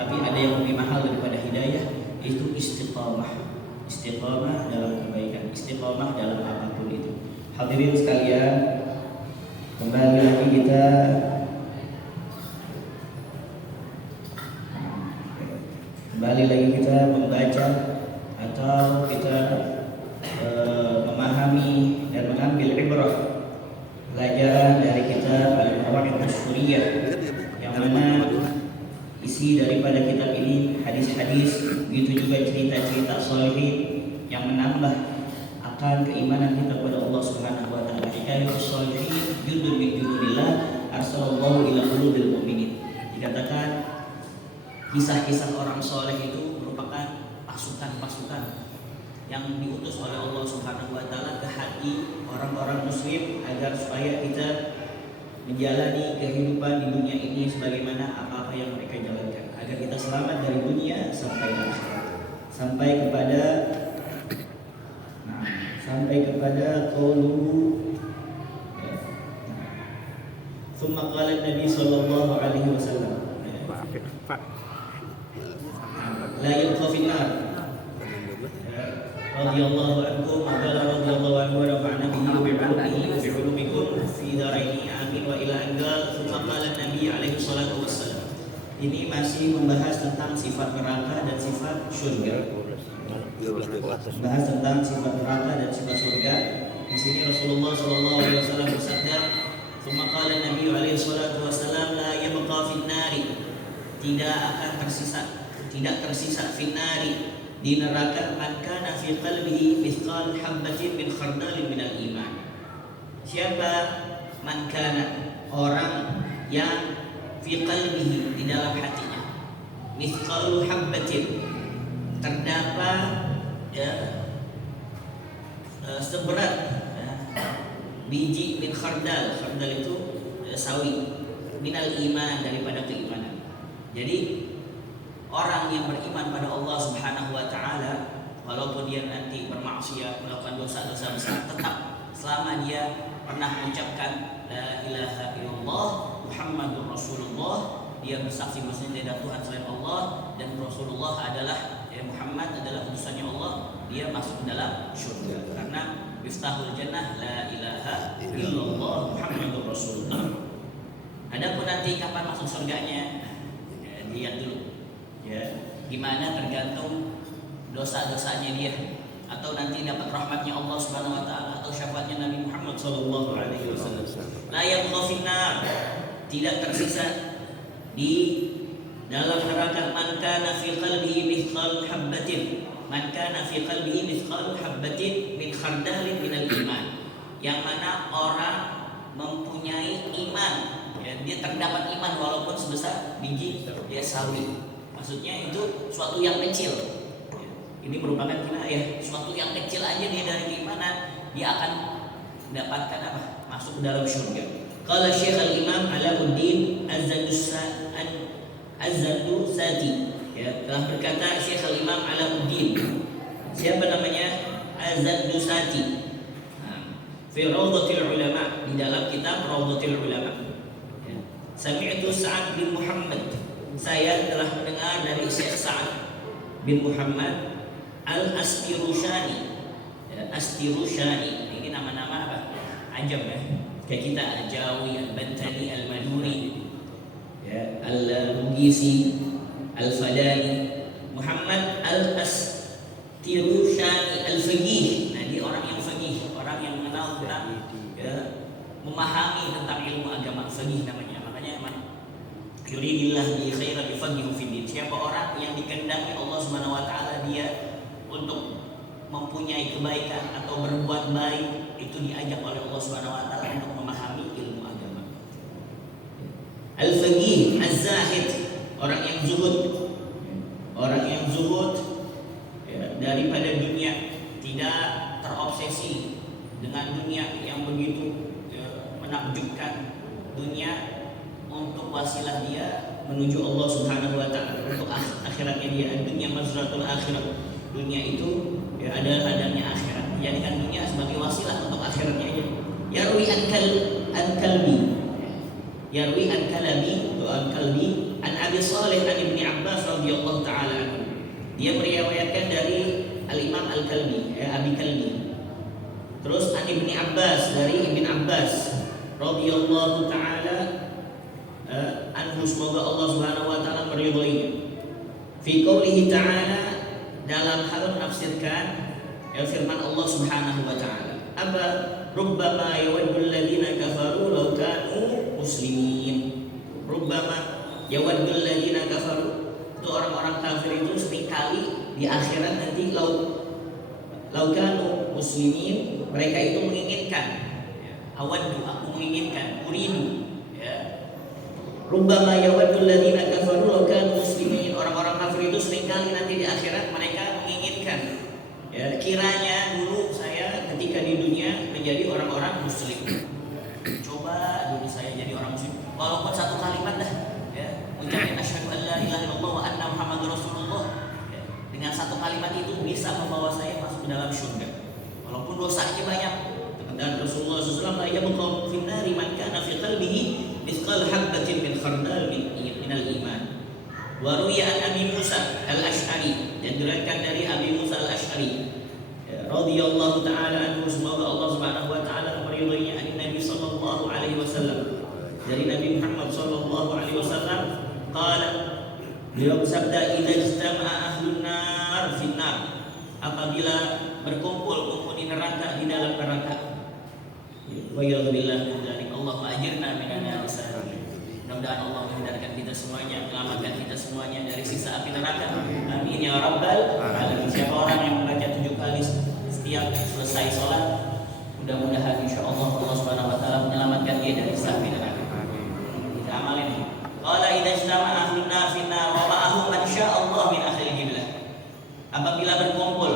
tapi ada yang lebih mahal daripada hidayah, itu istiqamah. Istiqamah dalam kebaikan, istiqamah dalam apapun itu. Hadirin sekalian, kembali lagi kita membaca atau kita memahami dan mengambil ibrah, pelajaran dari kitab Al-Mawa'idh As-Suriyah, yang mana isi daripada kitab ini hadis-hadis, begitu juga cerita-cerita sholihin yang menambah akan keimanan kita kepada Allah Subhanahu wa taala. Hikayat sholihin jundun min junudillah arsalallahu ila qulubil mu'minin. Dikatakan kisah-kisah orang soleh itu merupakan pasukan-pasukan yang diutus oleh Allah Subhanahu wa taala ke hati orang-orang muslim agar supaya kita menjalani kehidupan di dunia ini sebagaimana apa-apa yang mereka jalankan, agar kita selamat dari dunia sampai akhirat, sampai kepada qauluhu. Tsumma qala Nabi sallallahu alaihi wasallam, la yulqa fin nar radhiyallahu anhu maqala radhiyallahu anhu wa nafa'ana bihi wa bi ulumikum fi daraini amin wa ila angal. Tsumma qala Nabi alaihi salatu wassalam. Ini masih membahas tentang sifat neraka dan sifat surga. Membahas tentang sifat neraka dan sifat surga. Di sini Rasulullah sallallahu alaihi wasallam bersabda, "Tsumma qala Nabi alaihi salatu wassalam la yabqa fin nari." Tidak tersisa finari di neraka man kana fi qalbihi mithqal habatin min khardalin minal iman. Siapa man kana? Orang yang fi qalbihi, di dalam hatinya, mithqal habatin, terdapat seberat biji min khardal. Khardal itu sawi, minal iman, daripada keimanan. Jadi orang yang beriman pada Allah Subhanahu wa taala, walaupun dia nanti bermaksiat, melakukan dosa-dosa besar, tetap selama dia pernah mengucapkan la ilaha illallah Muhammadur Rasulullah, dia bersaksi bahwasanya tidak ada Tuhan selain Allah dan Rasulullah adalah Muhammad adalah utusannya Allah, dia masuk dalam surga karena miftahul jannah la ilaha illallah Muhammadur Rasulullah. Adapun nanti kapan masuk surganya, lihat dulu ya, gimana tergantung dosa-dosanya dia, atau nanti dapat rahmatnya Allah Subhanahu wa taala atau syafaatnya Nabi Muhammad sallallahu alaihi wasallam. La yabqa finnar, tidak tersisa di dalam neraka man kana fi qalbihi mithqal habatin, man kana fi qalbihi mithqal habatin min khardalin minal iman, yang mana orang mempunyai iman, ya, dia terdapat iman walaupun sebesar biji dia sawi. Maksudnya itu suatu yang kecil. Ini merupakan kinayah, suatu yang kecil aja dia dari keimanan, dia akan mendapatkan apa? Masuk ke dalam surga. Qala Syekh Al-Imam Alauddin Az-Zandusati, ya, telah berkata Syekh Al-Imam Alauddin. Siapa namanya? Az-Zandusati. Fi Rawdatil Ulama, di dalam kitab Rawdatil Ulama. Sami'tu Sa'ad bin Muhammad, saya telah mendengar dari Syekh Sa'ad bin Muhammad Al-Astirushani. Astirushani ini nama-nama apa? Ajam ya. Kayak kita Al-Jawi, Al-Bantani, Al-Maduri, ya, Al-Mugisi, Al-Fadani. Muhammad Al-Astirushani Al-Faqih. Nah, dia orang yang faqih, orang yang mengenal tentang, ya, memahami tentang ilmu agama. Faqih namanya. Yuridillah bi khairan yufaqihu fid din. Siapa orang yang dikehendaki Allah Subhanahu wa taala dia untuk mempunyai kebaikan atau berbuat baik, itu diajak oleh Allah Subhanahu wa taala untuk memahami ilmu agama. Al-faqih, az-zahid, orang yang zuhud. Orang yang zuhud, ya, daripada dunia, tidak terobsesi dengan dunia yang begitu, ya, menakjubkan. Dunia untuk wasilah dia menuju Allah Subhanahu wa taala, untuk akhiratnya dia. Dunia mazratul akhirat. Dunia itu, ya, adalah ladangnya akhirat. Jadikan dunia sebagai wasilah untuk akhiratnya aja. Yarwi an kalbi. Yarwi an kalbi, doa kalbi, An Abi Shalih an Ibni Abbas radhiyallahu taala anhu. Dia meriwayatkan dari Al-Imam Al-Kalbi, Abi Kalbi. Terus an Ibni Abbas, dari Ibn Abbas radhiyallahu taala anhu, semoga Allah Subhanahu wa taala meridhoinya. Fi qoulihi ta'ala, dalam hal menafsirkan firman Allah Subhanahu wa taala. Apa? Rubbama yawaddul ladzina kafaru law kanu muslimin. Rubbama yawaddul ladzina kafaru, itu orang-orang kafir itu seringkali di akhirat nanti law kanu muslimin, mereka itu menginginkan. Awaddu, aku menginginkan, uridu, ya. Rubbama yawaddul ladzina kafaru law kanu muslimin, orang-orang kafir itu seringkali nanti di akhirat mereka menginginkan, ya, kiranya dulu saya ketika di dunia menjadi orang-orang muslim. Coba dulu saya jadi orang muslim, walaupun satu kalimat dah, ya, ucapin asyhadu an la ilaha illallah wa anna muhammadar rasulullah, ya. Dengan satu kalimat itu bisa membawa saya masuk ke dalam surga, walaupun dosanya banyak. Dan Rasulullah SAW la yabqa fin nari man kana fi qalbihi mithqal habatin min khardal min al-iman. Wa ruwiya an Abi Musa al-Asy'ari, dan diriwayatkan dari Abi Musa al-Asy'ari radhiyallahu taala anhu, semoga Allah Subhanahu wa taala meridhoinya, an Nabi sallallahu alaihi wasallam, dari Nabi Muhammad sallallahu alaihi wasallam, qala, beliau bersabda, idza ijtama'a ahlun nar fin nar, apabila berkumpul penghuni neraka di dalam neraka. Wa ya'udzubillah min dzalik. Allahumma ajirna minan nar. Mudah-mudahan Allah menghindarkan kita semuanya, menyelamatkan kita semuanya dari siksa api neraka. Amin ya rabbal alamin. Siapa orang yang membaca 7 kali setiap selesai sholat, mudah-mudahan insyaallah Allah Subhanahu wa taala menyelamatkan dia dari siksa api neraka. Kita amalin. Qala idza ijtama'a ahlun nar fi nar wa ma'ahum man sya'allah min ahli qiblah. Apabila berkumpul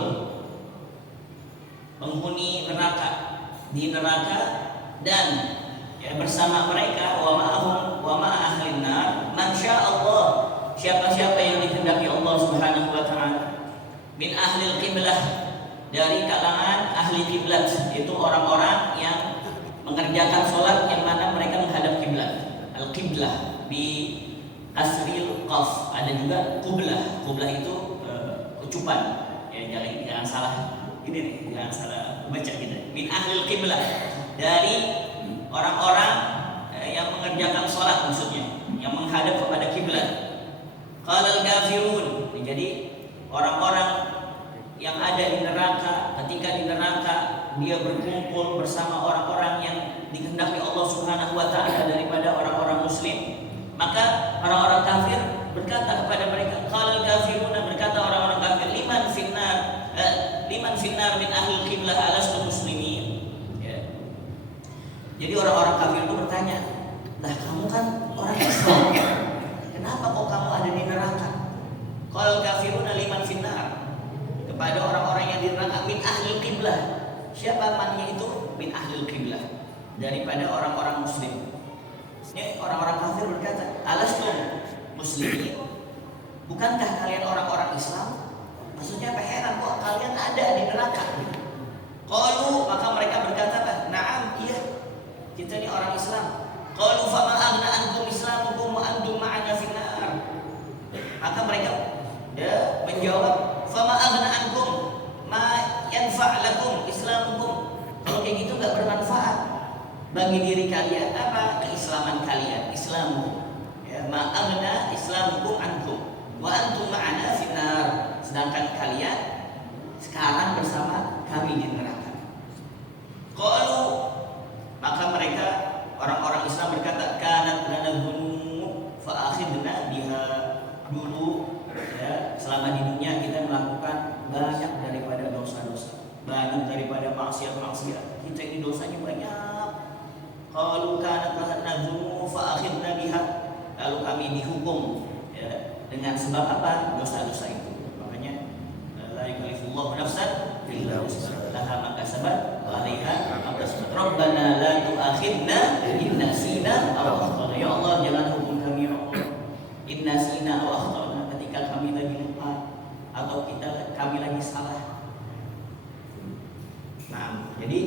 penghuni neraka di neraka, dan ya, bersama mereka wa ma'ahum wa ma'a ahlin nar man sya'allah, siapa-siapa yang dikehendaki Allah Subhanahu wa taala, min ahlil qiblah, dari kalangan ahli kiblat, yaitu orang-orang yang mengerjakan sholat yang mana mereka menghadap kiblat. Al-qiblah bi kasril qaf, ada juga qublah. Qublah itu ucupan, ya, jangan salah ini nih, jangan salah baca kita. Min ahlil qiblah, dari orang-orang yang mengerjakan sholat, maksudnya yang menghadap kepada kiblat. Qala al-kafirun, jadi orang-orang yang ada di neraka, ketika di neraka dia berkumpul bersama orang-orang yang dikehendaki Allah Subhanahu wa taala daripada orang-orang muslim, maka orang-orang kafir berkata kepada mereka, qala al-kafiruna, berkata orang-orang kafir, liman finnar min ahli qiblah alastu muslimin, ya. Jadi orang-orang kafir itu bertanya, lah kamu kan orang Islam, kenapa kok kamu ada di neraka? Qala al-kafiruna liman finnar, kepada orang-orang yang di neraka, min ahli qiblah. Siapa mannya itu? Min ahli qiblah, daripada orang-orang muslim. Ini orang-orang kafir berkata, alastum muslimin, bukankah kalian orang-orang Islam? Maksudnya apa, heran kok kalian ada di neraka? Qalu, maka mereka berkata, na'am, iya, kita ini orang Islam. Qalu fama aghna ankum islamukum wa antum ma'ana finnar. Maka mereka menjawab, fama aghna ankum ma yanfa' lakum islamukum. Kalau kayak gitu enggak bermanfaat bagi diri kalian apa keislaman kalian, Islamu. Ya, ma aghna islamukum ankum wa antum ma'ana finnar. Sedangkan kalian sekarang bersama kami di neraka. Qalu, maka mereka orang-orang Islam berkata, kanat lana dhunub fa akhidna biha. Dulu, ya, selama di dunia kita melakukan banyak daripada dosa-dosa, banyak daripada maksiat-maksiat. Kita ini dosanya banyak. Qalu kanat lana dhunub fa akhidna biha. Lalu kami dihukum, ya, dengan sebab apa? Dosa-dosa itu. Makanya la yukallifullahu nafsan illa wus'aha ma kasabat wa 'alaiha ma kasabat. Rabbana la tu'akhidna in nasina aw akhtana. Ya Allah, jangan hukum kami, ya Allah, in nasina aw akhtana, ketika kami lagi lupa atau kami lagi salah. Nah, jadi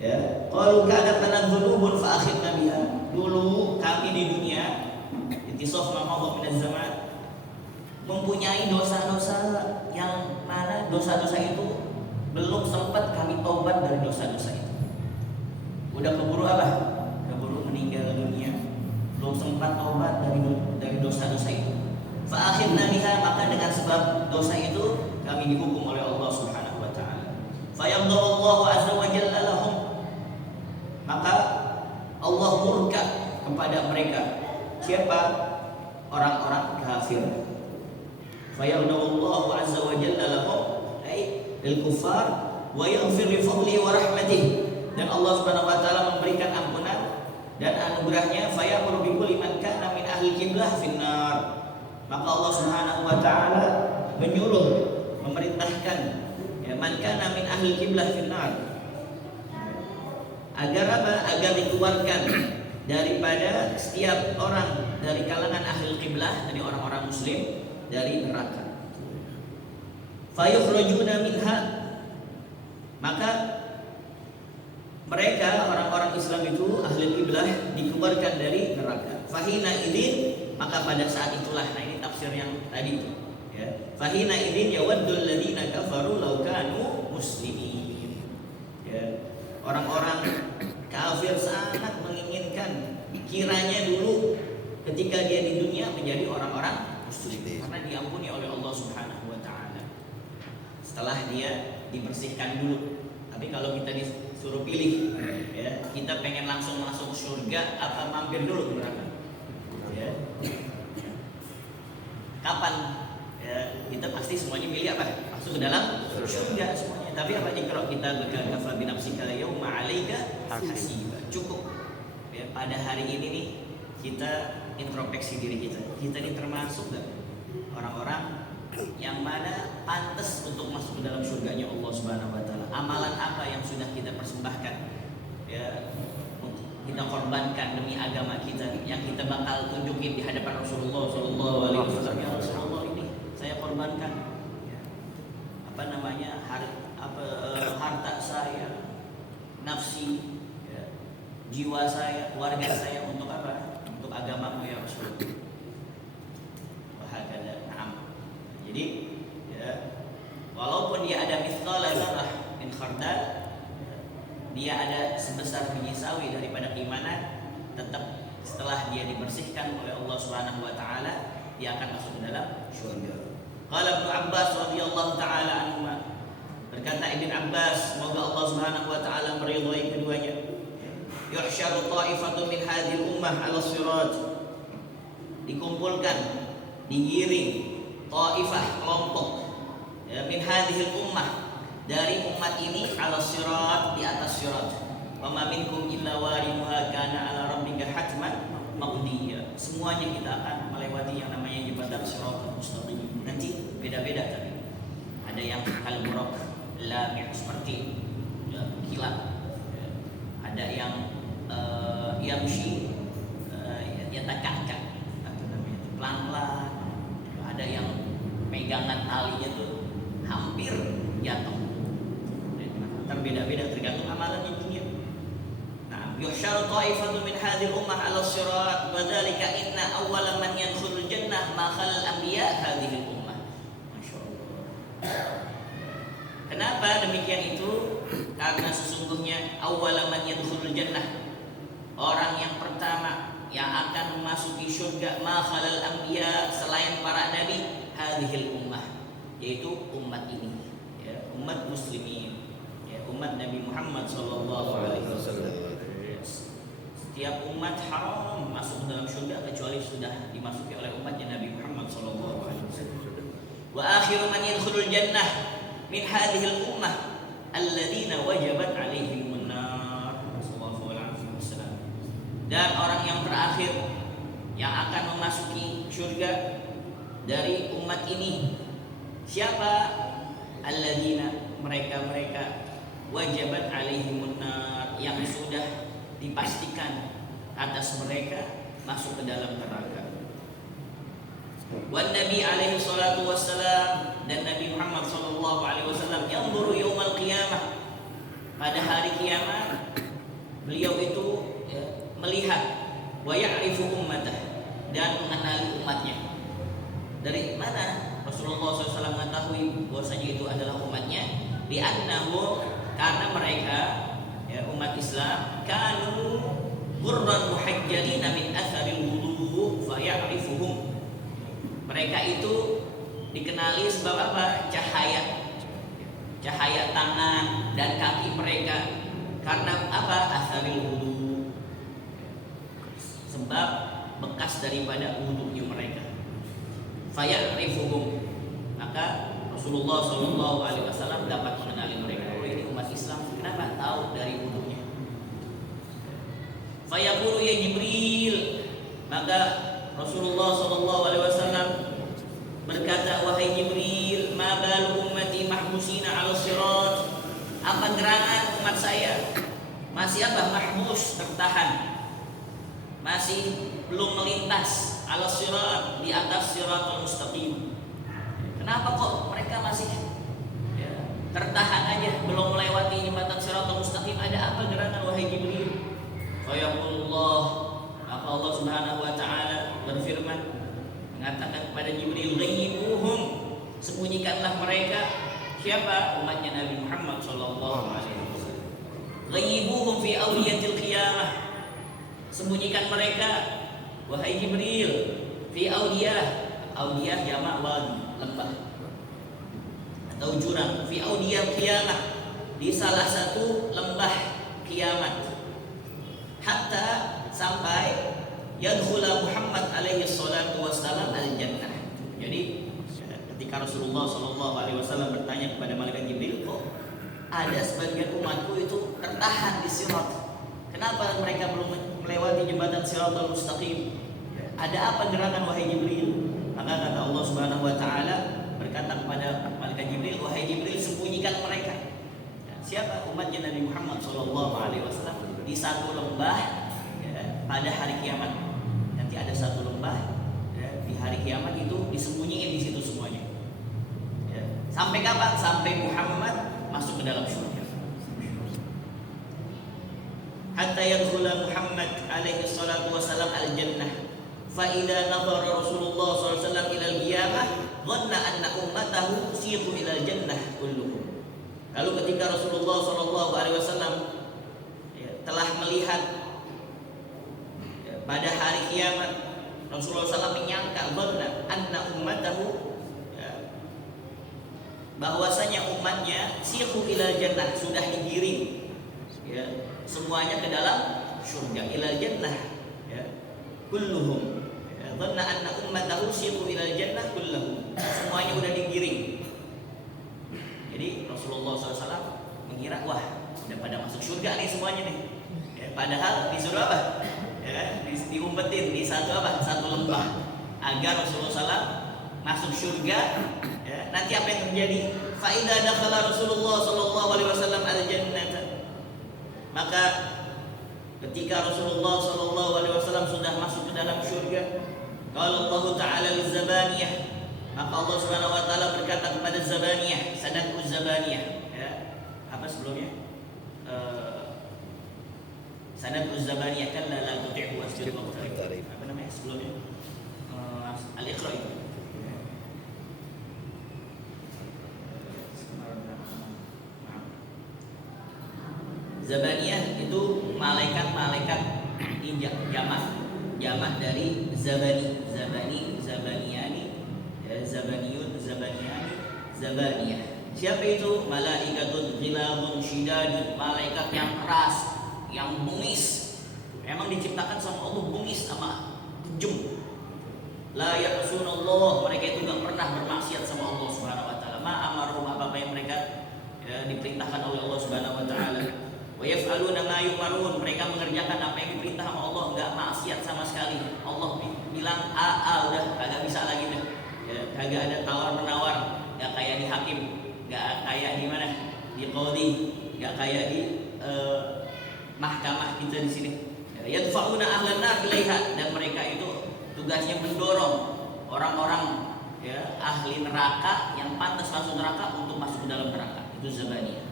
ya, qalu kanat lana dhunubun fa akhidna biha. Dulu kami di dunia itu intisaf ma madha min zaman, mempunyai dosa-dosa yang mana dosa-dosa itu belum sempat kami taubat dari dosa-dosa itu. Udah keburu apa? Keburu meninggal dunia, belum sempat taubat dari dosa-dosa itu. Fa akhirna biha, maka dengan sebab dosa itu kami dihukum oleh Allah Subhanahu wa taala. Fa yaghdabullahu azza wa jalla lahum, maka Allah murka kepada mereka. Siapa? Orang-orang kafir. Fa yaghdabullahu azza wa jalla lahum ay lil kuffar wa yaghfir li fadlihi wa rahmatihi, dan Allah Subhanahu wa taala memberikan ampunan dan anugerahnya. Fa ya'muru bi kulli man kana min ahli qiblah finnar, maka Allah Subhanahu wa taala menyuruh, memerintahkan ya, man kana min ahli qiblah finnar, agar apa? Agar dikeluarkan daripada setiap orang dari kalangan ahli qiblah, dari orang-orang muslim, dari neraka. Fayukhrajuna minha, maka mereka orang-orang Islam itu ahli qiblah dikeluarkan dari neraka. Fahina idin, maka pada saat itulah, nah ini tafsir yang tadi itu ya. Fahina idin yawaddul ladzina kafaru law kanu muslimin ya. Orang-orang kafir sangat menginginkan kiranya dulu ketika dia di dunia menjadi orang-orang muslim, karena diampuni oleh Allah Subhanahu wa taala setelah dia dibersihkan dulu. Tapi kalau kita disuruh pilih ya, kita pengen langsung masuk surga apa mampir dulu ke neraka ya? Kapan ya, kita pasti semuanya milih apa? Masuk ke dalam surga semuanya. Tapi apa kalau kita berkata bi nafsika yauma 'alaika hasiba, cukup ya, pada hari ini nih kita introspeksi diri kita. Kita ini termasuk gak orang-orang yang mana pantas untuk masuk ke dalam surganya Allah Subhanahu wa taala? Amalan apa yang sudah kita persembahkan ya, kita korbankan demi agama kita, yang kita bakal tunjukin di hadapan Rasulullah sallallahu alaihi wasallam. Ya Rasulullah, ini saya korbankan ya, apa namanya, harta saya, nafsi ya, jiwa saya, keluarga saya, untuk apa? Untuk agamamu ya Rasulullah. Jadi ya, walaupun dia ada mithqala dzarrah min khardal, dia ada sebesar biji sawi daripada keimanan, tetap setelah dia dibersihkan oleh Allah Subhanahu wa taala, dia akan masuk ke dalam surga. Qala Ibnu Abbas radhiyallahu taala anhu, berkata Ibnu Abbas, semoga Allah Subhanahu wa taala meridhai keduanya, yuhsyaru ta'ifatun min hadhil ummah 'ala sirat, dikumpulkan, digiring ta'ifah, kelompok ya, min hadhil ummah, dari umat ini, 'ala sirat, di atas sirat. Wa ma minkum illa wariduha kana 'ala rabbika hatman maqdiyya, semuanya kita akan melewati yang namanya jembatan siratal mustaqim. Nanti beda-beda, tapi ada yang kalburok lamia seperti ya, kilat ya. Ada yang yamshi yatakakak, apa namanya, pelan-pelan. Ada yang pegangan talinya tuh hampir jatuh. Terbeda-beda tergantung amalannya dunia. Nah, yuhsyaru ta'ifatun min hadhil ummah 'ala sirat wa dzalika inna awwala man yadkhulul jannah ma khalal anbiya hadhil ummah. Masyaallah. Kenapa demikian itu? Karena sesungguhnya awwala man yadkhulul jannah, orang yang pertama yang akan memasuki surga, ma khalal anbiya, selain para nabi, hadhil ummah, yaitu umat ini ya, umat muslimin ya, umat Nabi Muhammad sallallahu alaihi wasallam. Setiap umat haram masuk dalam surga kecuali sudah dimasuki oleh umatnya Nabi Muhammad sallallahu alaihi wasallam. Wa akhiru man yadkhulul jannah min hadhil ummah alladziina wajabat 'alaihim an-nar. Dan orang yang terakhir yang akan memasuki surga dari umat ini, siapa? Alladzina, mereka-mereka, wajabat alaihimun nar, yang sudah dipastikan atas mereka masuk ke dalam neraka. Wan Nabi alaihi salatu wassalam, dan Nabi Muhammad sallallahu alaihi wasallam, yanzuru yaumal qiyamah, pada hari kiamat beliau itu ya, melihat wa ya'rifu ummatah, dan mengenali umatnya. Dari mana Rasulullah SAW mengetahui bahwasanya itu adalah umatnya? Li'annahu, karena mereka ya, umat Islam kanu qurran muhajjalina min atharil wudu fa ya'rifuhum. Mereka itu dikenali sebab apa? Cahaya tangan dan kaki mereka. Karena apa? Atharil wudu, sebab bekas daripada wudunya mereka. Fa ya'rifuhum, maka Rasulullah SAW dapat mengenali mereka. Oh, ini umat Islam. Kenapa? Tahu dari wudunya. Fayaqulu ya Jibril, maka Rasulullah SAW berkata, wahai Jibril, ma balu ummati mahbusina 'ala sirat. Apa gerangan umat saya masih apa? Mahbus, tertahan, masih belum melintas 'ala sirat, di atas siratal mustaqim. Kenapa kok mereka masih ya, tertahan aja, belum melewati jembatan siratal mustaqim? Ada apa gerangan wahai Jibril? Fayaqulullah, maka Allah Subhanahu wa taala berfirman, mengatakan kepada Jibril, ghayyibuhum, sembunyikanlah mereka. Siapa? Umatnya Nabi Muhammad sallallahu alaihi wasallam. Ghayyibuhum fi awliyatil qiyamah, sembunyikan mereka wahai Jibril fi awliyah. Awliyah jamak wadi, lembah atau jurang. Fi awliyah qiyamah, di salah satu lembah kiamat. Hatta sampai yadkhula Muhammad alaihi salatu wassalam al-jannah. Jadi ketika Rasulullah SAW bertanya kepada malaikat Jibril, kok ada sebagian umatku itu tertahan di sirat, kenapa mereka belum melewati jembatan siratal mustaqim? Ada apa gerangan wahai Jibril? Maka kata Allah Subhanahu wa taala berkata kepada malaikat Jibril, wahai Jibril, sembunyikan mereka. Siapa? Umatnya Nabi Muhammad SAW di satu lembah ya, pada hari kiamat. Nanti ada satu lembah ya, di hari kiamat itu disembunyiin di situ semuanya. Ya. Sampai kapan? Sampai Muhammad masuk ke dalam surga. Hatta yadkhula Muhammad alaihi salatu wasalam al-jannah. Fa idza nadhara Rasulullah sallallahu alaihi wasallam ila al-qiyamah, dhanna anna ummatahu siqu ila al-jannah kulluhum. Lalu ketika Rasulullah sallallahu alaihi wasallam telah melihat pada hari kiamat, Rasulullah SAW menyangka bahwa anna ummatahu bahwasanya umatnya siqu ilal jannah, sudah digiring ya, semuanya ke dalam surga. Ilal jannah ya, kulluhum ya, dhanna anna ummatahu siqu ilal jannah kulluhum, semuanya udah digiring. Jadi Rasulullah SAW mengira, wah udah pada masuk surga nih semuanya nih. Padahal disuruh apa? Ya, diumpetin di satu apa? Satu lembah agar Rasulullah SAW masuk surga. Ya, nanti apa yang terjadi? Fa idza dakhala Rasulullah sallallahu alaihi wasallam al-jannah. Maka ketika Rasulullah sallallahu alaihi wasallam sudah masuk ke dalam surga, qala Allah Ta'ala liz-zabaniyah, maka Allah Subhanahu wa taala berkata kepada Zabaniyah, sanad Zabaniyah. Ya, apa sebelumnya? Sanad Zabaniyah kan la tuti'u wasjud waqtarib. Apa namanya sebelumnya? Al-Iqra itu. Zabaniyah itu malaikat-malaikat injak, jamah dari Zabani, Zabaniyani, ya, Zabaniyun, Zabaniyani, Zabaniyah. Siapa itu? Malaikatun ghilazun syidadun, malaikat yang keras, yang bungis. Memang diciptakan sama Allah bungis sama kejam. La ya'sunallah, mereka itu enggak pernah bermaksiat sama Allah Subhanahu wa taala. Ma amaruhum, apa yang mereka ya, diperintahkan oleh Allah Subhanahu wa taala. Wa yaf'aluna ma yu'marun, mereka mengerjakan apa yang diperintah sama Allah, enggak maksiat sama sekali. Allah bilang udah kagak bisa lagi deh. Ya, kagak ada tawar-menawar, enggak kayak di hakim, enggak kayak di mana? Di qadhi, enggak kayak di mahkamah kita di sini. Yadfa'una ahlan nar ilaiha, dan mereka itu tugasnya mendorong orang-orang ya, ahli neraka yang pantas masuk neraka untuk masuk ke dalam neraka. Itu Zabaniyah.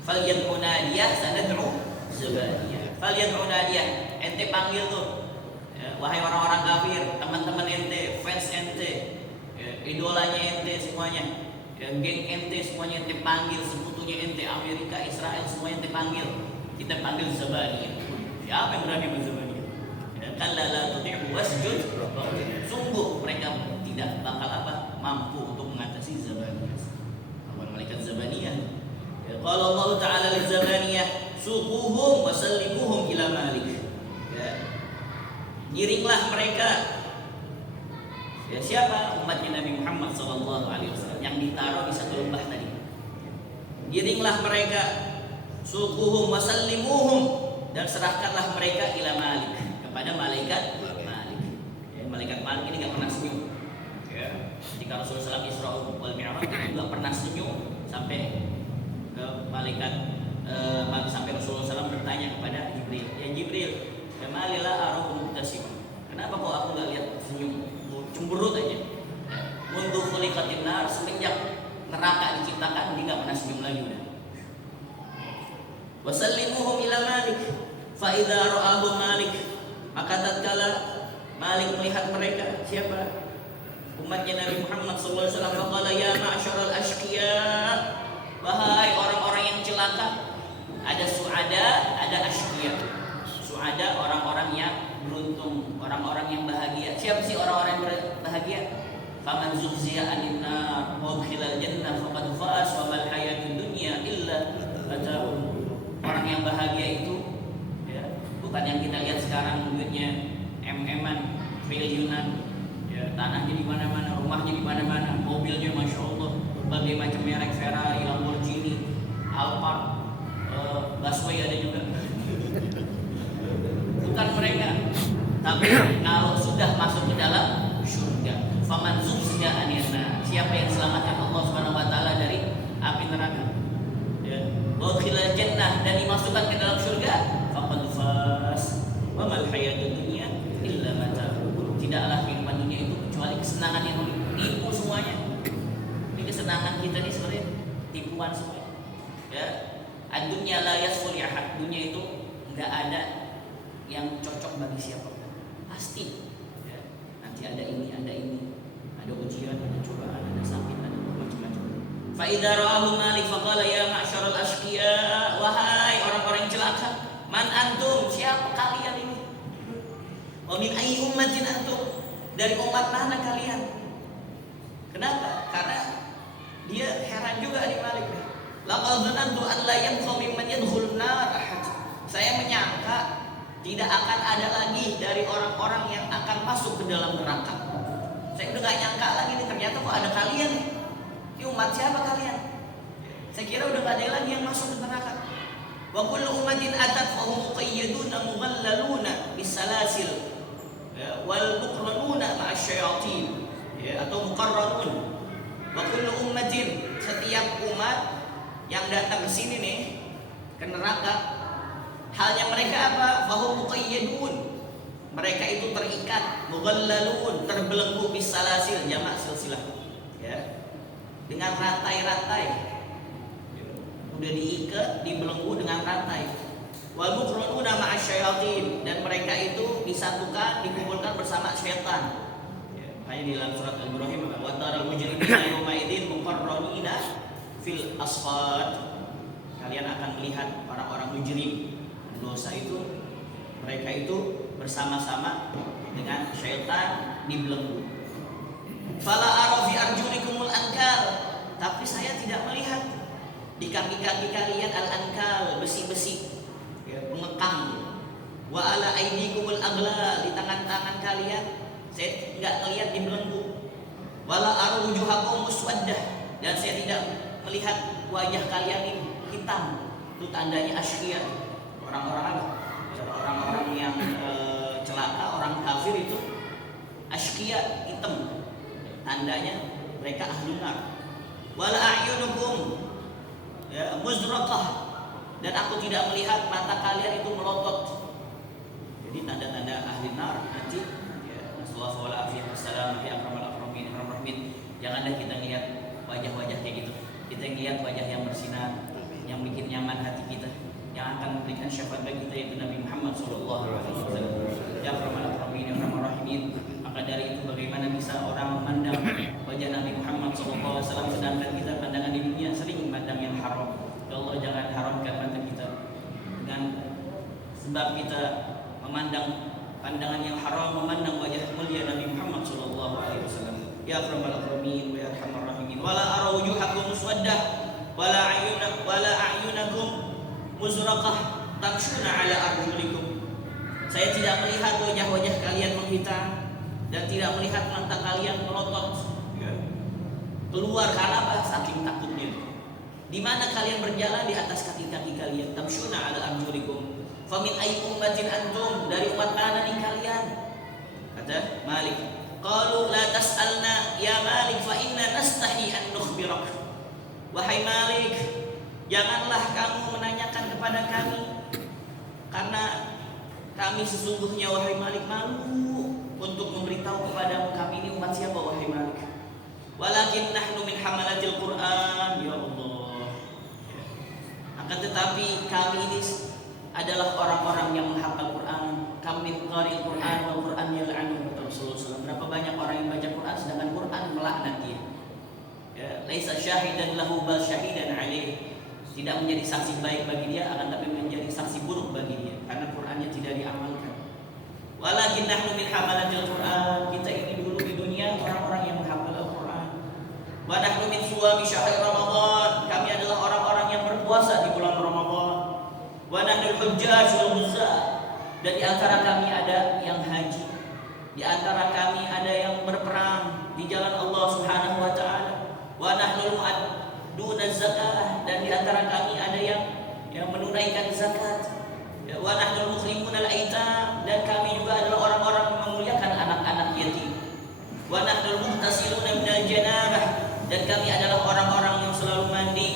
Falyad'u nadiyah, sanad'u Zabaniyah. Falyad'u nadiyah, ente panggil tuh Ya, wahai orang-orang kafir, teman-teman ente, fans ente, ya, idolanya ente semuanya, ya, geng ente semuanya ente panggil, sekutunya ente, Amerika, Israel semuanya ente panggil. Kita panggil Zabaniyah. Siapa yang berani sama Zabaniyah? Ya, kalla la tuti'hu wasjud. Sungguh mereka tidak bakal mampu untuk mengatasi Zabaniyah. Kawan malaikat Zabaniyah. Ya, qala Allah Ta'ala li Zabaniyah, suquhum wa sallimuhum ila Malik. Ya. Giringlah mereka. Ya, siapa? Umatnya Nabi Muhammad SAW yang ditaruh di satu lembah tadi. Giringlah mereka, suquhum wa sallimuhum, dan serahkanlah mereka ila Malik, kepada malaikat Malik. Ya, malaikat Malik ini nggak pernah senyum. Ya, ketika Rasulullah SAW Isra wal Mi'raj nggak pernah senyum sampai ke malaikat sampai Rasulullah SAW bertanya kepada Jibril, ya Jibril, kemalilah aruhum mutasim. Kenapa kok aku nggak lihat senyum? Cemberut aja. Mundu khuliqatin nar, semenjak neraka diciptakan dia nggak pernah senyum lagi udah. Wasallimuhum ila Malik, fa idza ra'ahu Malik, maka tatkala Malik melihat mereka, siapa? Umatnya Nabi Muhammad SAW, faqala ya ma'syaral ashqiya, wahai orang-orang yang celaka. Ada su'ada, ada ashqiya. Su'ada orang-orang yang beruntung, orang-orang yang bahagia. Siapa sih orang-orang yang bahagia? Faman zuhziya 'anil nar wa udkhilal jannah faqad faz wa mal hayatud dunya illa mata'un. Orang yang bahagia itu, ya, bukan yang kita lihat sekarang duitnya MM-an, triliunan, ya, tanahnya di mana-mana, rumahnya di mana-mana, mobilnya masya Allah, berbagai macam merek, Ferrari, Lamborghini, Alphard, busway ada juga. Bukan mereka, tapi kalau sudah masuk ke dalam surga, faman zuhziya 'anil nar, siapa yang selamatkan Allah Subhanahu wa taala dari api neraka, ya, wa udkhilal jannah, dan dimasukkan ke dalam surga, faqad faz wa mal hayatud dunya illa mata'. Tidaklah kehidupan dunia itu kecuali kesenangan yang tipu semuanya. Ini kesenangan kita ini sebenarnya tipuan semua. Ya, ad-dunya la yasful ahad. Dunia itu enggak ada yang cocok bagi siapapun. Pasti. Ya, nanti ada ini, ada ujian, ada cobaan, ada sakit, ada macam-macam. Fa idza ra'ahu Malik faqala ya ma'syaral ashqiya, wahai orang-orang yang celaka, man antum, siapa kalian ini? Wa min ayyi ummatin antum, dari umat mana kalian? Kenapa? Karena dia heran juga di Malik. Laqad dhanantu an la yabqa mimman yadkhulun nar ahad. Saya menyangka tidak akan ada lagi dari orang-orang yang akan masuk ke dalam neraka. Saya udah gak nyangka lagi nih, ternyata kok ada kalian nih. Ini umat siapa kalian? Saya kira udah gak ada lagi yang masuk ke neraka. Wa kullu ummatin atat fa hum muqayyaduna mughallaluna bisalasil, ya, wal muqranuna ma'asyayatin, ya, atau muqarrarun. Wa kullu ummatin, setiap umat yang datang ke sini nih ke neraka, halnya mereka apa? Fahum muqayyadun, mereka itu terikat, mughallalun, terbelenggu bisalasil, jamak silsilah, ya, dengan rantai-rantai. Udah diikat, dibelenggu dengan rantai. Wal muqranuna ma'asyayatin, dan mereka itu disatukan, dikumpulkan bersama syaitan. Hanya di dalam surat Al-Ibrahim, wa taral mujrimina yawma idzin muqarranina fil asfad. Kalian akan melihat orang-orang mujrim dosa itu, mereka itu bersama-sama dengan syaitan dibelenggu. Fala ara fi arjulikumul ankal, tapi saya tidak melihat di kaki-kaki kalian al-ankal, besi-besi, ya, pengekang. Wa ala aidikumul aghlal, di tangan-tangan kalian saya tidak melihat dibelenggu. Wala aru wujuhakum muswaddah, dan saya tidak melihat wajah kalian ini hitam. Itu tandanya asyqiya. Orang-orang apa? Orang-orang yang celaka, orang kafir itu asyqiya, hitam. Tandanya mereka ahlun nar. Wala a'yunukum, ya, muzraqah, dan aku tidak melihat mata kalian itu melotot. Jadi tanda-tanda ahli nar nanti, ya, nasallahu alaihi wasallam, ya akramal akramin. Janganlah kita lihat wajah-wajah kayak gitu. Kita lihat wajah yang bersinar, yang bikin nyaman hati kita, yang akan memberikan syafaat bagi kita yaitu Nabi Muhammad sallallahu alaihi wasallam. Ya Rahmanur Rahim ya Rahmanur Rahim. Maka dari itu bagaimana bisa orang memandang wajah Nabi Muhammad sallallahu alaihi wasallam sedangkan kita pandangan di dunia sering memandang yang haram. Ya Allah jangan haramkan mata kita dengan sebab kita memandang pandangan yang haram, memandang wajah mulia Nabi Muhammad sallallahu alaihi wasallam. Ya Rahmanur Rahim ya Rahmanur Rahim. Wala arawjuhakum muswaddah wala a'yunakum muzraqah tamshuna ala arjulikum. Saya tidak melihat wajah-wajah kalian menghitam dan tidak melihat mata kalian melotot keluar karena apa? Saking takutnya. Di mana kalian berjalan di atas kaki-kaki kalian. Tamshuna ala arjulikum. Famin ayyi ummatin antum, dari umat mana nih kalian? Kata Malik, qalu la tas'alna ya Malik fa inna nastahi an nukhbirak. Wahai Malik, janganlah kamu menanyakan kepada kami karena kami sesungguhnya wahai Malik malu untuk memberitahu kepadamu kami ini umat siapa wahai Malik. Walakin nahnu min hamalatil Quran ya Allah. Akan tetapi kami ini adalah orang-orang yang menghafal Quran. Kami qari'il Quran wal Quran yal'anu Rasulullah. Berapa banyak orang yang baca Quran sedangkan Quran melaknat dia. Ya, laisa syahidan lahu bal syahidan alaih. Tidak menjadi saksi baik bagi dia akan tapi menjadi saksi buruk bagi dia karena Qurannya tidak diamalkan. Walakin nahnu min hamalatil Quran. Kita ini dulu di dunia orang-orang yang menghafal Al-Quran. Wa nahnu min suwami syahr Ramadan. Kami adalah orang-orang yang berpuasa di bulan Ramadan. Wa nahnu hujjaj wal huzzah. Dan di antara kami ada yang haji. Di antara kami ada yang berperang di jalan Allah Subhanahu wa taala. Wa nahnu mu'adduna zakah, dan di antara kami ada yang menunaikan zakat. Wa nahnu mukhrimuna al-aitam, dan kami juga adalah orang-orang yang memuliakan anak-anak yatim. Wa nahnu muhtasiluna minal janabah, dan kami adalah orang-orang yang selalu mandi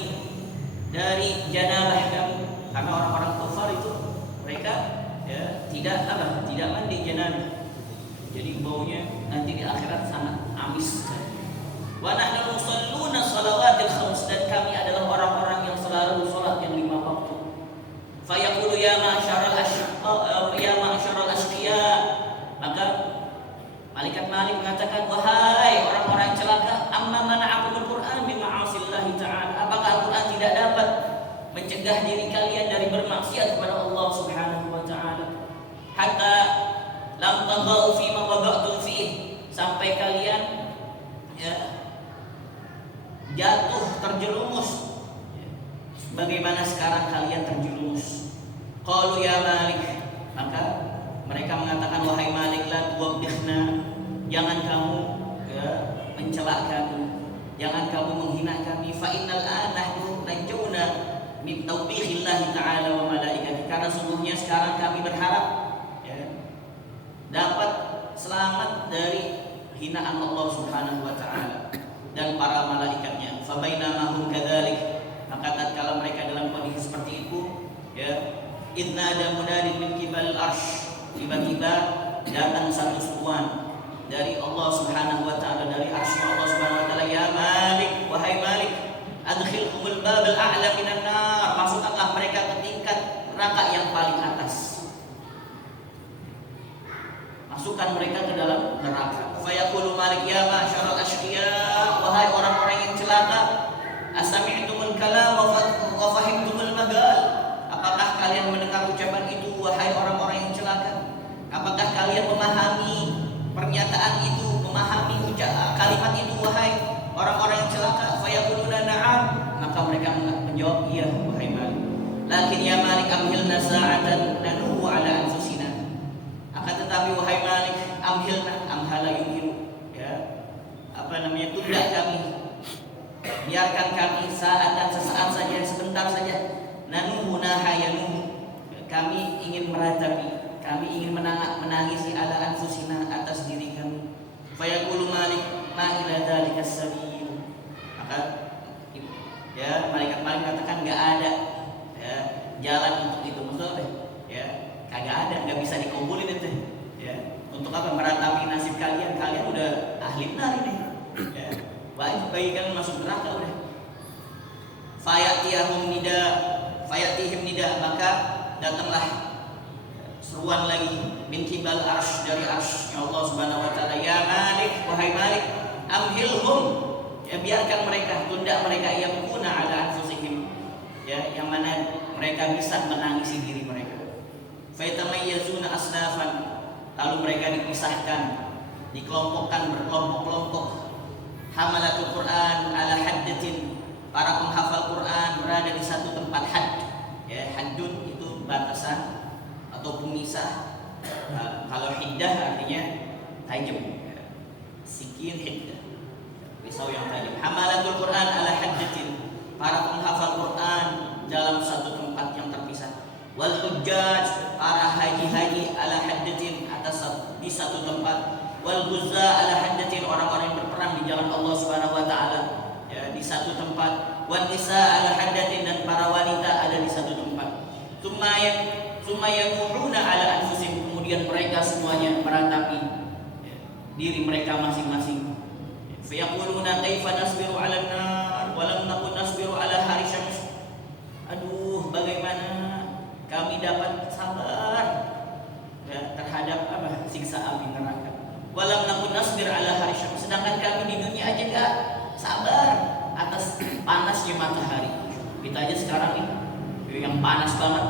dari janabah kami. Karena orang-orang kafir itu mereka tidak mandi janabah. Jadi baunya nanti di akhirat sangat amis. Wa nahnu nusalluna shalawatil khams, dan kami adalah orang-orang yang selalu salat yang 5 waktu. Fa yaqulu ya ma'syaral ashqiya, maka malaikat Malik mengatakan wahai orang-orang celaka, amma mana'akumul Qur'an bi ma'asillahi ta'ala, apakah Al-Qur'an tidak dapat mencegah diri kalian dari bermaksiat kepada Allah Subhanahu wa taala? Hatta lam taghaw fi ma wada'tum fihi, sampai kalian jatuh terjerumus bagaimana sekarang kalian terjerumus. Qalu ya Malik, maka mereka mengatakan wahai Malik la tuwabbihna, jangan kamu mencela kami, jangan kamu menghina kami. Fa innal anahnu najuna min tawbihillahi ta'ala wa malaikatihi, karena sungguhnya sekarang kami berharap dapat selamat dari hinaan Allah Subhanahu wa taala dan para malaikatnya. Fa bainama hum kadzalik, maka tatkala mereka dalam kondisi seperti itu, idna ada munadin min qibal arsy, tiba-tiba datang satu seruan dari Allah Subhanahu wa taala, dari arsy Allah Subhanahu wa taala, ya Malik, wahai Malik, adkhilhumul babal a'la minan nar, masukkanlah mereka ke tingkat neraka yang paling atas. Masukkan mereka ke dalam neraka. Fa yaqulu Malik ya ma'syaral ashqiya, wahai orang-orang yang celaka, asami'tumul kalam wa fahimtumul magal, apakah kalian mendengar ucapan itu wahai orang-orang yang celaka? Apakah kalian memahami pernyataan itu, memahami kalimat itu wahai orang-orang yang celaka? Fa yaquluna na'am, maka mereka menjawab iya wahai Malik. Lakin ya Malik amhilna sa'atan nanuhu ala anfusina, akan tetapi wahai Malik, amhilna amhala yumhilu, tunda kami, biarkan kami saat dan sesaat saja, sebentar saja. Nanuhu nahayanuhu, kami ingin meratapi, kami ingin menangisi ala anfusina, atas diri kami. Fayaqulu Malik ma ila dzalika sabil, maka malaikat Malik katakan enggak ada jalan untuk itu. Maksudnya kagak ada, nggak bisa dikumpulin itu. Untuk apa? Meratapi nasib kalian, kalian udah ahli nar ini. Wajib bagi kalian masuk neraka udah. Fayatiyahum nida fayatihim nida, maka datanglah seruan lagi min qibal arsy, dari arsy Allah Subhanahu wa taala, ya Malik, wahai Malik, amhilhum, ya biarkan mereka, tunda mereka, yang kuna ala anfusihim, ya yang mana mereka bisa menangisi diri mereka. Faitamayyazuna asnafan, lalu mereka dipisahkan, dikelompokkan berkelompok-kelompok. Hamalatul Quran ala haddatin, para penghafal Quran berada di satu tempat. Had, ya haddun itu batasan atau pemisah. Kalau hiddah artinya tajam, sikin hiddah, pisau yang tajam. Hamalatul Quran ala haddatin, para penghafal Quran dalam satu tempat yang terpisah. Wal hujjaj, para haji-haji ala haddatin, di satu tempat. Wal ghuzza ala haddatin, orang-orang yang berperang di jalan Allah Subhanahu wa taala, ya, di satu tempat. Wan nisa ala haddatin, dan para wanita ada di satu tempat. Tsumma yamuhuna ala anfusihim, kemudian mereka semuanya meratapi diri mereka masing-masing. Fa yaquluna kaifa nasbiru ala an-nar wa lam nakun nasbiru ala hari syams. Aduh, bagaimana kami dapat sabar, ya, terhadap apa? Siksa api neraka. Walam nakun nasbir ala hari syams, sedangkan kami di dunia aja gak sabar atas panasnya matahari. Kita aja sekarang nih yang panas banget,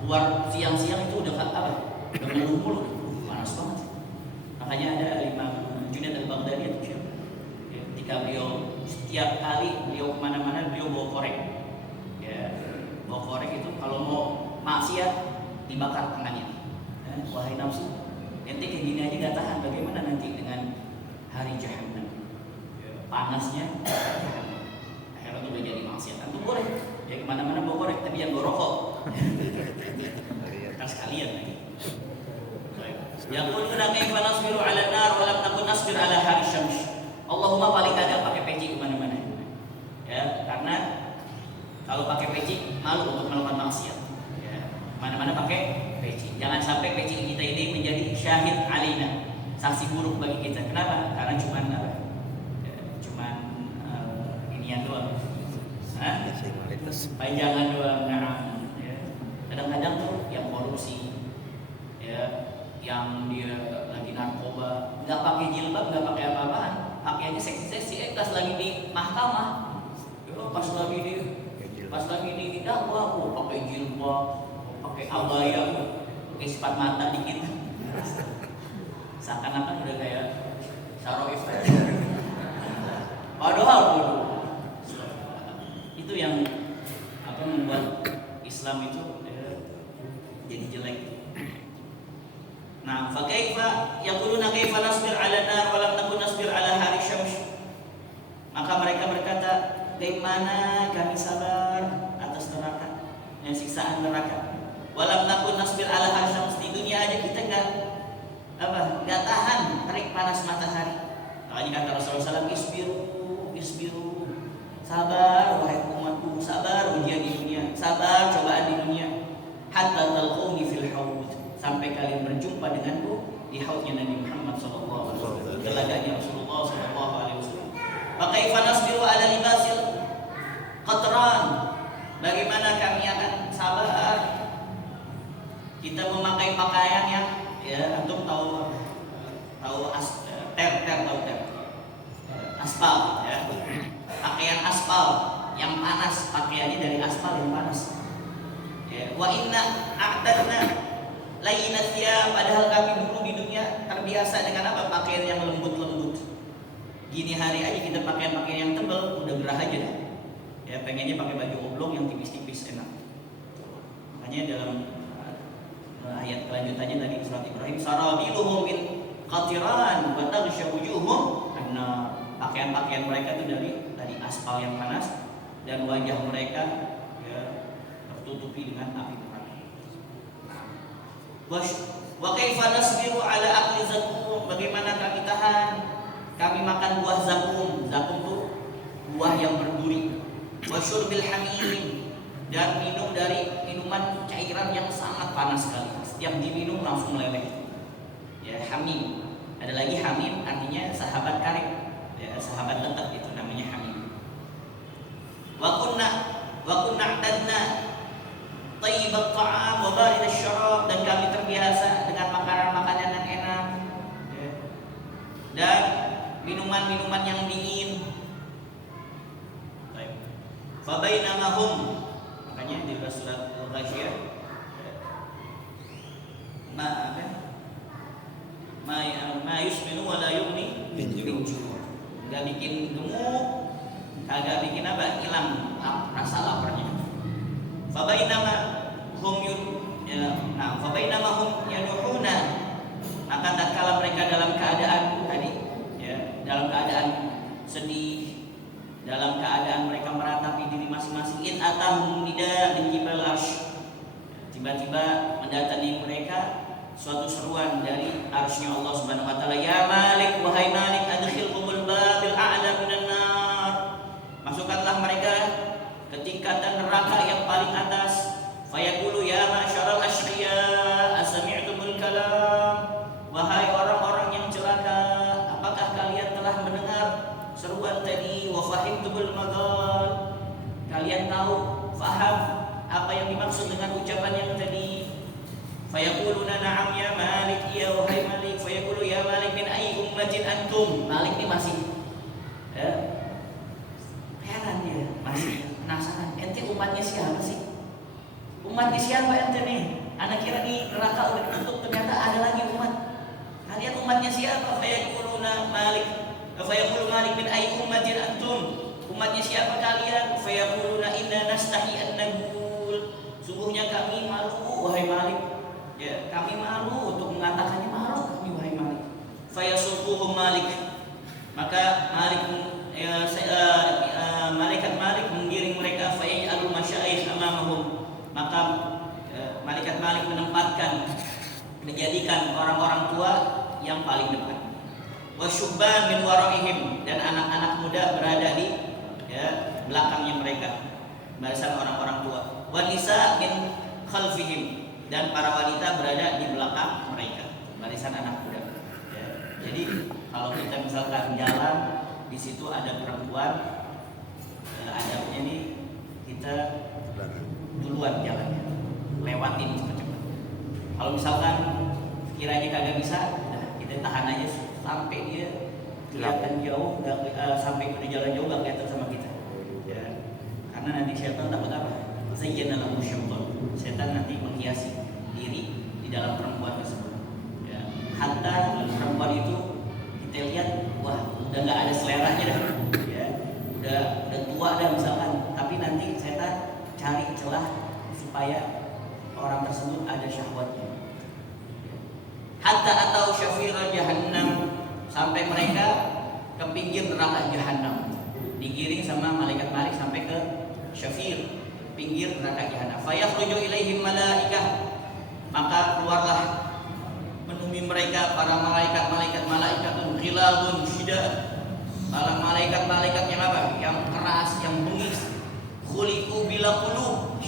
keluar siang-siang itu udah apa? Udah mulu, panas banget. Makanya ada Imam Junaid al-Baghdadi itu, ya, ketika beliau setiap kali beliau kemana-mana beliau bawa korek, ya, bawa korek itu kalau mau maksiat dibakar tangannya. Wahai nafsu, nanti kayak gini aja gak tahan, bagaimana nanti dengan hari jahannam, panasnya jahannam. Akhirnya udah jadi maksiat. Antum boleh ya kemana-mana bawa korek, tapi yang bawa rokok. Kan sekalian lagi. Yaquluna kaifa nasbiru 'ala an-nar wa lam nakun nasbir 'ala hari syams. Allahumma paling kagak pakai peci kemana-mana. Ya, karena kalau pakai peci malu untuk melakukan maksiat. Ya, mana-mana pakai peci. Jangan sampai peci kita ini menjadi syahid alina, saksi buruk bagi kita. Kenapa? Karena cuman apa? Ya, cuman inian doang. Panjangan doang. Nah, ya. Kadang-kadang tuh yang korupsi, ya, yang dia lagi narkoba, nggak pakai jilbab, nggak pakai apa-apaan, pakaiannya seksi-seksi, pas lagi di mahkamah, pas lagi di dakwa, pakai jilbab, pakai abaya, pakai sifat mata dikit, seakan-akan udah kayak Saroif. Padahal itu yang apa membuat Islam itu jadi jelek. Nah, fa kaifa yaquluna kaifa nasbir 'ala an-nar wa lam nakun nasbir 'ala hari syams. Maka mereka berkata, bagaimana kami sabar atas neraka, siksaan neraka. Wa lam nakun nasbir 'ala hari syams, di dunia aja kita enggak tahan terik panas matahari. Makanya kata Rasulullah SAW, isbiru, sabar wahai umatku, sabar ujian di dunia, sabar cobaan di dunia, hatta talquni fil haud, sampai kalian berjumpa denganku di haudnya Nabi Muhammad SAW, telaganya Rasulullah SAW. Fakaifa nasbiru ala libasil qatran, bagaimana kami akan sabar kita memakai pakaian yang, ya, antum tahu ter aspal, ya, pakaian aspal yang panas, pakaiannya dari aspal yang panas, ya. Wa inna a'tadna laina thiyab, padahal kami dulu di dunia terbiasa dengan apa? Pakaian yang lembut-lembut. Gini hari aja kita pakaian yang tebal udah gerah aja dah. Ya, pengennya pakai baju oblong yang tipis-tipis enak. Makanya dalam ayat kelanjutannya tadi surat Ibrahim, sarabiluhum min qatiran wa taghsha wujuhum anna, pakaian-pakaian mereka itu dari aspal yang panas dan wajah mereka, ya, tertutupi dengan api neraka. Wa kaifa nasbiru ala akli zakum, bagaimana kami tahan kami makan buah zakum. Zakum itu buah yang berduri. Wa syurbil hamim, dan minum dari minuman cairan yang sangat panas sekali. Setiap diminum langsung meleleh. Ya, hamim. Ada lagi hamim, artinya sahabat karib, ya, sahabat dekat, itu namanya hamim. Wa kunna tadna thayyibat ta'am wa baridash syarab, dan kami terbiasa dengan makanan-makanan yang enak, ya, dan minuman-minuman yang dingin. Baik. Fa bainama hum, makanya di surat Al-Ghasyiyah, ma yusminu wa la yughni min ju'. Enggak bikin gemuk, kagak bikin apa? Hilang rasa laparnya. Fa bainama hum yanuhuna, maka tatkala mereka dalam keadaan tadi, ya, dalam keadaan sedih, dalam keadaan mereka meratapi diri masing-masing, in atahum nida min qibal arsy, tiba-tiba mendatangi mereka suatu seruan dari arsy-Nya Allah Subhanahu wa taala, ya Malik, wahai Malik, adkhilhumul babil a'la minan nar, masukkanlah mereka ke tingkatan neraka yang paling atas. Fayaqulu ya ma'syaral asyqiya asami'tumul kalam, wahai orang-orang yang celaka, apakah kalian telah mendengar seruan tadi? Wa fahimtumul maqal, kalian tahu, faham apa yang dimaksud dengan ucapan yang tadi? Fayaquluna na'am ya Malik, ya wahai Malik. Fayaqulu ya Malik, min ayyi ummatin antum. Malik ini masih heran, dia masih penasaran, ente umatnya siapa sih? Umatnya siapa ente nih? Anak kira nih neraka udah ditutup, ternyata ada lagi umat. Kalian umatnya siapa? Fayaquluna Malik, fayaqulu Malik, min ayyi ummatin antum. Umatnya siapa kalian? Fayaquluna inna nastahi an naqul, sungguhnya kami malu wahai Malik, ya, kami malu untuk mengatakannya, malu kami wahai Malik. Fayasuquhum Malik, maka malaikat Malik menggiring mereka. Fayaj'alul masyayikh amamahum, maka malaikat Malik menjadikan orang-orang tua yang paling depan. Wasyubban min waraihim, dan anak-anak muda berada di, ya, belakangnya mereka, barisan orang-orang tua. Wanisa min khalfihim, dan para wanita berada di belakang mereka, barisan anak muda. Ya, jadi kalau kita misalkan jalan, di situ ada perempuan, adabnya nih kita duluan jalannya, lewatin cepat-cepat. Kalau misalkan kiranya kagak bisa, nah, kita tahan aja sampai dia kelihatan jauh, sampai udah jalan jauh nggak kelihatan sama kita. Ya, karena nanti setan takut apa? Zayyana lahu syaitan. Setan nanti menghiasi diri di dalam perempuan tersebut. Ya, hatta perempuan itu kita lihat, wah, udah nggak ada seleranya dah. Ya, udah tua dah misalkan, tapi nanti setan cari celah supaya orang tersebut ada syahwatnya. Hatta atau syafira jahannam, sampai mereka ke pinggir neraka jahannam, digiring sama malaikat Malik sampai ke syafir, pinggir neraka jahannam. Fayakhruju ilaihim malaikah, maka keluarlah menemui mereka para malaikatun ghiladun syidad, para malaikat yang apa? Yang keras, yang bengis. Khuliqu bila qulub,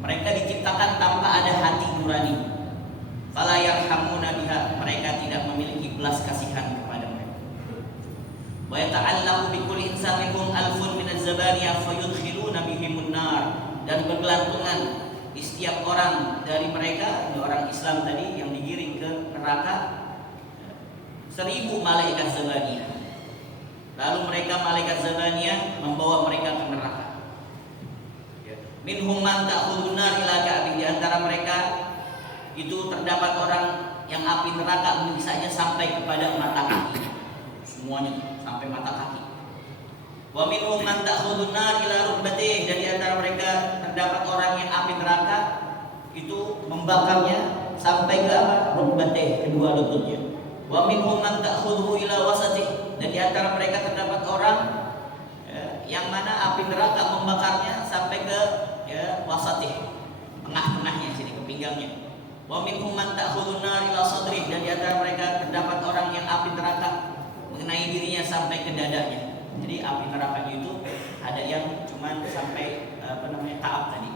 mereka diciptakan tanpa ada hati nurani. Fala yarhamuna biha, mereka tidak memiliki belas kasihan kepada mereka. Wa yata'allaqu bi kulli insanin alfun min az-zabaniya fayudkhiluna bihimun nar, dan bergelantungan di setiap orang dari mereka, orang Islam tadi yang digiring ke neraka, 1000 malaikat zabaniyah. Lalu mereka malaikat zabaniyah membawa mereka ke neraka. Minhum man ta'khudun nar ila ka'bi, di antara mereka itu terdapat orang yang api neraka menyiksanya sampai kepada mata kaki, semuanya sampai mata kaki. Wa minhum man ta'khudun nar ila rukbatih, dan di antara mereka terdapat orang yang api neraka itu membakarnya sampai ke rukbatih, kedua lututnya. Wa minhum man ta'khudhu ila wasatih, dan di antara mereka terdapat orang yang mana api neraka membakarnya sampai ke wasatih, tengah-tengahnya sini, ke pinggangnya. Wa minhum man ta'khudun nar ila sadrih, dan di antara mereka terdapat orang yang api neraka mengenai dirinya sampai ke dadanya. Jadi api nerakanya itu ada yang cuman sampai Ka'ab tadi,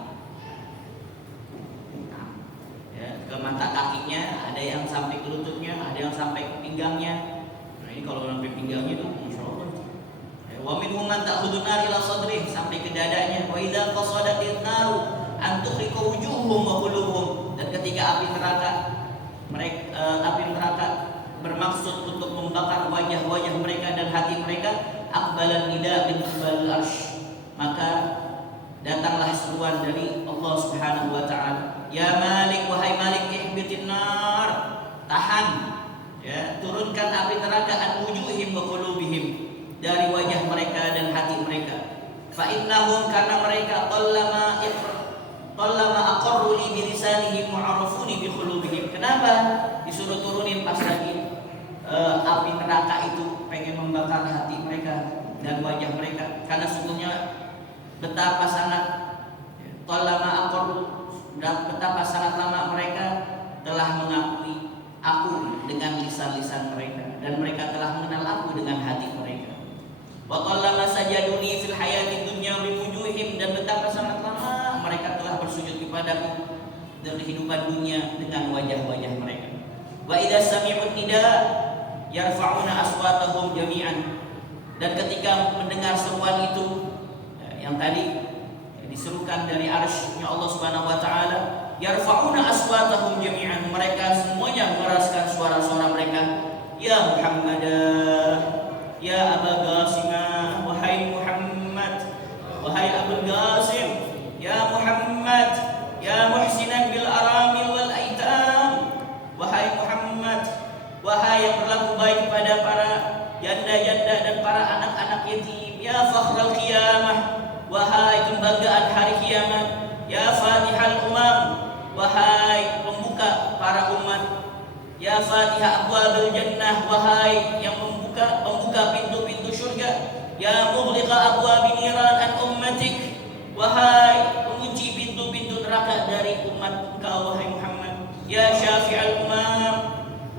ya, ke mata kakinya, ada yang sampai ke lututnya, ada yang sampai ke pinggangnya. Nah, ini kalau sampai pinggangnya itu Masya Allah. Wa minhum man ta'khudun nar ila sadrih, sampai ke dadanya. Wa idza qasadatin naru antukhriqa wujuhum wa qulubuhum, dan ketika api neraka bermaksud untuk membakar wajah-wajah mereka dan hati mereka, aqbalan nida min qibal arsy, maka datanglah seruan dari Allah Subhanahu wa taala, ya Malik, wahai Malik, ihbitin nar, tahan, ya, turunkan api neraka an wujuhim wa qulubihim, dari wajah mereka dan hati mereka. Fa innahum, karena mereka qallama aqarru li bi lisanihim wa arafuni bi qulubihim. Kenapa disuruh turunin pas lagi api neraka itu pengen membakar hati mereka dan wajah mereka? Karena sungguhnya betapa sangat betapa sangat lama mereka telah mengakui aku dengan lisan-lisan mereka, dan mereka telah mengenal aku dengan hati mereka. Wa qallama sajaduni fil hayati dunya bi wujuhim, dan betapa sangat lama mereka telah bersujud kepadaku dalam kehidupan dunia dengan wajah-wajah mereka. Wa idza sami'un nida yarfa'una aswatahum jami'an, dan ketika mendengar seruan itu yang tadi diserukan dari arsy-Nya Allah Subhanahu wa taala, yarfa'una aswatahum jami'an, mereka semuanya mengeraskan suara-suara mereka, ya Muhammad, ya Aba Qasim, wahai Muhammad, wahai Abul Qasim, ya Muhammad, ya muhsinan bil aramil wal aitam, wahai Muhammad, wahai yang berlaku baik kepada para janda-janda dan para anak-anak yatim, ya fakhral qiyamah, wahai kebanggaan hari kiamat, ya fatihal umam, wahai pembuka para umat, ya fatihah abwabil jannah, wahai yang pembuka pintu-pintu surga, ya mughliqa abwabin niran an ummatik, wahai pengunci pintu-pintu neraka dari umat engkau wahai Muhammad, ya syafi'al umam,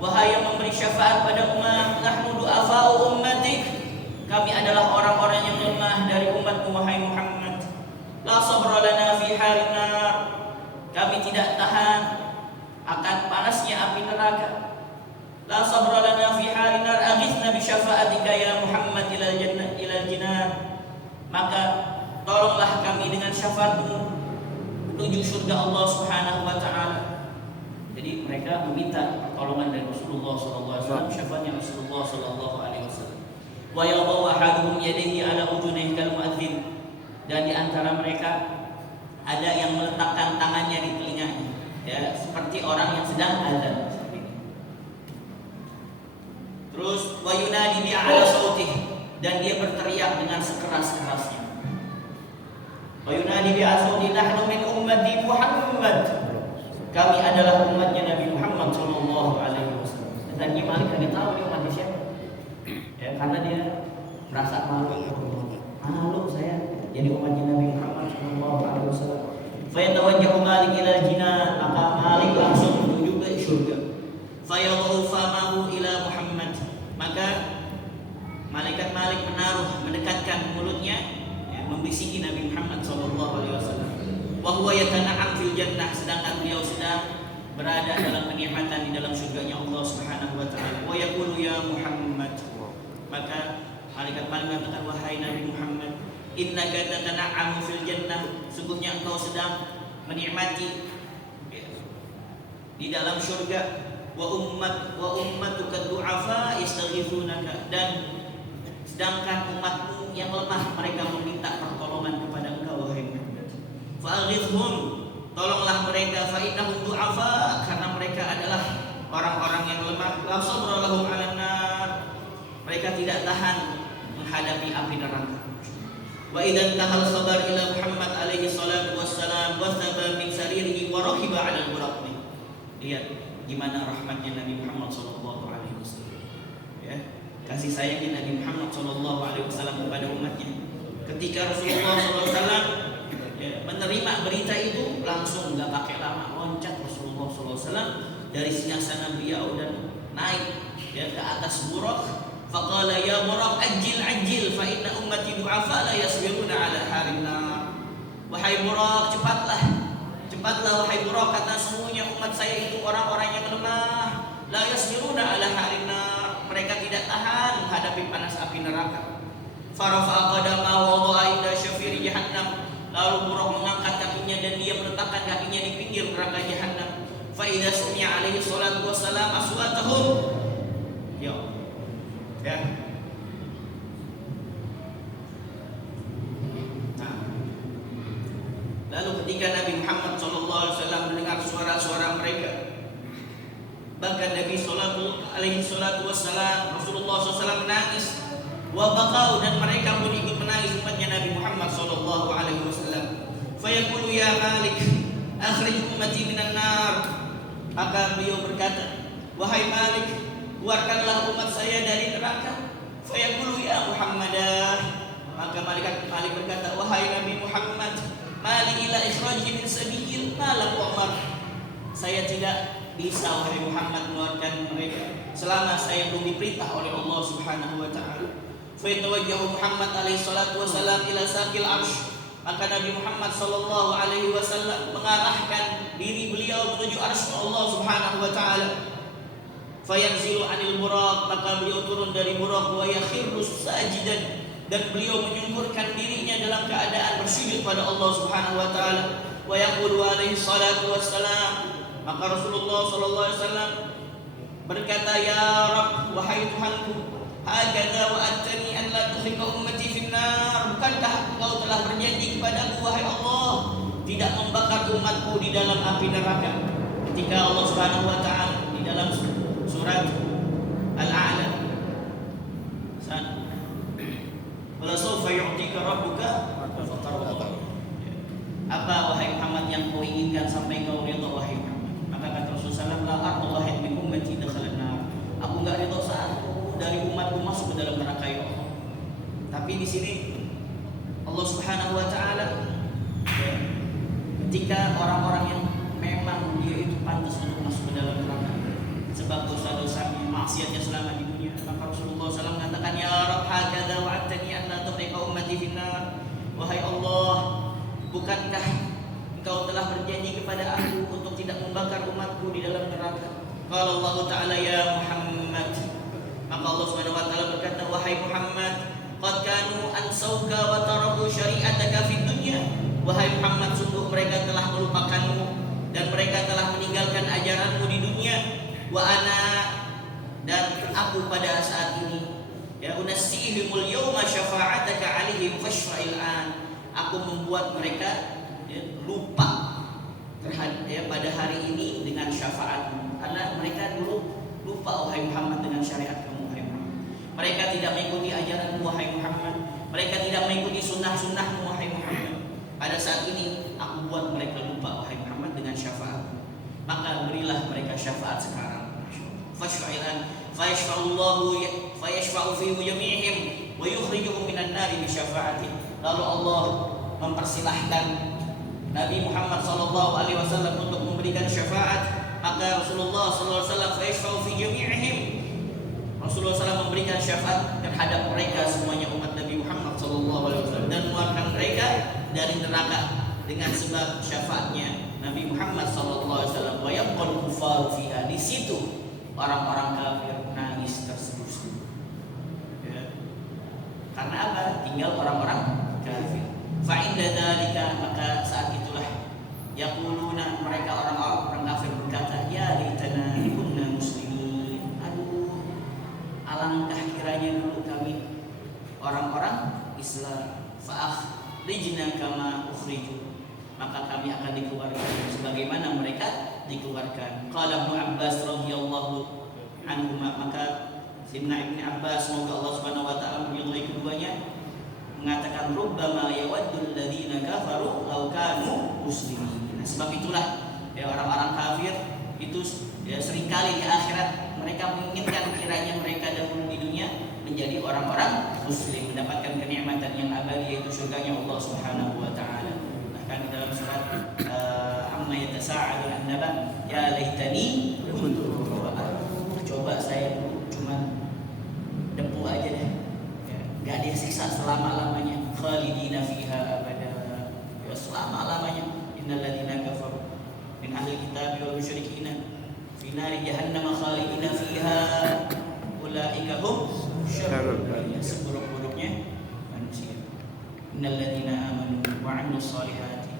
wahai yang memberi syafaat pada umat, nahnu du'afa'u ummatik, kami adalah orang-orang yang lemah dari umatmu wahai Muhammad. La sabra lana fi harin nar, kami tidak tahan akan panasnya api neraka. La sabra lana fi harin nar, aghithna bi syafa'atika ya Muhammad ilal jannah ilal jinan, maka tolonglah kami dengan syafaatmu menuju surga Allah Subhanahu wa taala. Jadi mereka meminta pertolongan dari Rasulullah sallallahu alaihi wasallam, syafaatnya Rasulullah sallallahu alaihi wasallam. Wa yadau ahaduhum yadayhi ala udunayhi kal muadzin, dan di antara mereka ada yang meletakkan tangannya di telinganya, ya, seperti orang yang sedang azan. Terus wa yunadi bi ala sautih, dan dia berteriak dengan sekeras-kerasnya. Wa yunadi bi ala sautih, nahnu min ummati Muhammad, kami adalah umatnya Nabi Muhammad sallallahu alaihi wasallam. Dan Malik enggak tahu dia umat siapa. Ya, karena dia merasa malu saya jadi umatnya Nabi Muhammad sallallahu alaihi wasallam. Fa yatawajjahu Malik ila jinan, maka Malik langsung menuju ke surga. Fa yadhu famahu ila Muhammad, maka malaikat Malik mendekatkan mulutnya, ya, membisiki Nabi Muhammad sallallahu alaihi wasallam. Wa huwa yatana'am fil jannah, sedangkan beliau sedang berada dalam kenikmatan di dalam surganya Allah Subhanahu wa taala. Wa yaqulu ya Muhammad, maka malaikat Malik mengatakan, wahai Nabi Muhammad, innaka tatana'amu fil jannah, sungguhnya engkau sedang menikmati di dalam surga. Wa ummatuka du'afa yastaghithunaka, dan sedangkan umatmu yang lemah mereka meminta pertolongan kepada engkau wahai Muhammad. Fa'aghithhum, tolonglah mereka, fa innahum du'afa, karena mereka adalah orang-orang yang lemah. La sabra lahum 'alan nar, mereka tidak tahan menghadapi api neraka. Wa idzan tahal khabar ila Muhammad alaihi salatu wassalam wa thaba min saririhi wa rakiba 'ala al-buraq. Lihat gimana rahmatnya Nabi Muhammad sallallahu alaihi wasallam. Ya, kasih sayangnya Nabi Muhammad sallallahu alaihi wasallam kepada umatnya. Ketika Rasulullah sallallahu alaihi wasallam menerima berita itu, langsung enggak pakai lama loncat Rasulullah sallallahu alaihi wasallam dari singgasana beliau dan naik, ya, ke atas buraq. Faqala ya buraq ajil fa inna ummati du'afa la yasbiruna 'ala harin nar. Wahai buraq, cepatlah wahai buraq, kata semuanya umat saya itu orang-orang yang lemah. La yasbiruna 'ala harin nar, mereka tidak tahan menghadapi panas api neraka. Farafa'a qadama wa wada'a inda syafiri jahannam, lalu buraq mengangkat kakinya dan dia dia meletakkan kakinya di pinggir neraka Jahannam. Fa idza sami'a alaihi salatu wassalam aswatahum, ya. Lalu ketika Nabi Muhammad SAW mendengar suara-suara mereka, bahkan Nabi alaihi salatu wassalam, Rasulullah SAW menangis, wa baqau, dan mereka pun ikut menangis umatnya Nabi Muhammad SAW. Fayaqulu ya Malik, akhrij ummati minan nar. Maka beliau berkata, wahai Malik, keluarkanlah umat saya dari neraka. Fayaqulu ya Muhammadah. Maka Malik berkata, wahai Nabi Muhammad, mali ila ikhraji min sabil ma lam umar. Saya tidak bisa wahai Muhammad mengeluarkan mereka selama saya belum diperintah oleh Allah Subhanahu wa taala. Fa yatawajjahu Muhammad alaihi salatu wasalam ila saqil arsh. Maka Nabi Muhammad sallallahu alaihi wasallam mengarahkan diri beliau menuju arsy Allah Subhanahu wa taala. Fa yanzilu anil buraq, maka beliau turun dari buraq, wa yakhirru sajidan, dan beliau menyungkurkan dirinya dalam keadaan bersujud pada Allah Subhanahu wa taala. Wa yaqulu alaihi salatu wassalam, maka Rasulullah sallallahu alaihi wasallam berkata, ya Rabb, wahai Tuhanku, hakadha wa'adtani an la tuhlika ummati finnar. Bukankah engkau telah berjanji kepadaku wahai Allah, tidak membakar umatku di dalam api neraka? Ketika Allah Subhanahu wa taala di dalam surat Al-A'la, wala sawfa yu'tika rabbuka fatarda. Apa wahai Muhammad yang kau inginkan sampai kau ridha wahai Muhammad? Maka kata Rasulullah, la ardu wahid min ummati dakhala an-nar. Aku enggak ridha saat dari umatku masuk ke dalam neraka, ya Allah. Tapi di sini Allah Subhanahu wa taala, ketika orang-orang yang memang dia itu pantas untuk masuk ke dalam neraka sebab dosa-dosanya, maksiatnya selama di dunia, maka Rasulullah SAW mengatakan, ya Rabb, hakadha wa'adtani an la tuhlika ummati finnar. Wahai Allah, bukankah engkau telah berjanji kepada aku untuk tidak membakar umatku di dalam neraka? Qala Allah Ta'ala, ya Muhammad. Maka Allah Subhanahu wa taala berkata, wahai Muhammad, qad kanu ansauka wa taraku syari'ataka fid dunya. Wahai Muhammad, sungguh mereka telah melupakanmu dan mereka telah meninggalkan ajaranmu di dunia. Wa ana, dan aku pada saat ini, ya unassihimul yawma syafa'ataka alaihim fashfa'il an. Aku membuat mereka lupa terhadap pada hari ini dengan syafaatmu, karena mereka dulu lupa wahai Muhammad dengan syariat kamu wahai Muhammad. Mereka tidak mengikuti ajaranmu wahai Muhammad. Mereka tidak mengikuti sunnah-sunnahmu wahai Muhammad. Pada saat ini aku buat mereka lupa wahai Muhammad dengan syafaatmu. Maka berilah mereka syafaat sekarang. Fashfa'ilan fayashfa'ullahu fayashfa'u fi jami'ihim wa yukhrijuhum minan nari bi syafa'ati. Lalu Allah mempersilahkan Nabi Muhammad SAW untuk memberikan syafaat. Maka Rasulullah SAW fayashfa'u fi jami'ihim, Rasulullah SAW memberikan syafaat terhadap mereka semuanya umat Nabi Muhammad SAW, dan mengeluarkan mereka dari neraka dengan sebab syafaatnya Nabi Muhammad SAW. Wa yaqul kufaru fiha, di situ orang-orang kafir nangis terseduh-seduh. Ya. Karena apa? Tinggal orang-orang kafir. Fa inda dzalika, maka saat itulah yaquluna, mereka orang-orang kafir berkata, ya laitana kunna muslimin. Aduh, alangkah kiranya dulu kami orang-orang Islam. Fa akhrijna kama ukhriju, maka kami akan dikeluarkan sebagaimana mereka dikeluarkan. Qala Ibnu Abbas radhiyallahu anhu, maka Sayyidina Ibnu Abbas, semoga Allah Subhanahu wa taala meridhai keduanya, mengatakan rubbama yawaddul ladzina kafaru law kanu muslimin. Nah, sebab itulah ya orang-orang kafir itu ya seringkali di akhirat mereka menginginkan kiranya mereka dahulu di dunia menjadi orang-orang muslim, mendapatkan kenikmatan yang abadi, yaitu surganya Allah Subhanahu wa taala. Bahkan dalam surat amma yatasa'alu an-naba, ya laitani kuntu turaba. Coba saya cuma debu aja deh, ya, gak ada siksa selama-lamanya, khalidina fiha abada, ya selama-lamanya. Innal ladzina kafaru min ahli kitab wal musyrikina fi nari jahannam khalidina fiha ulaika hum syarrul bariyah, seburuk-buruknya manusia. Innal ladzina amanu wa 'amilus shalihati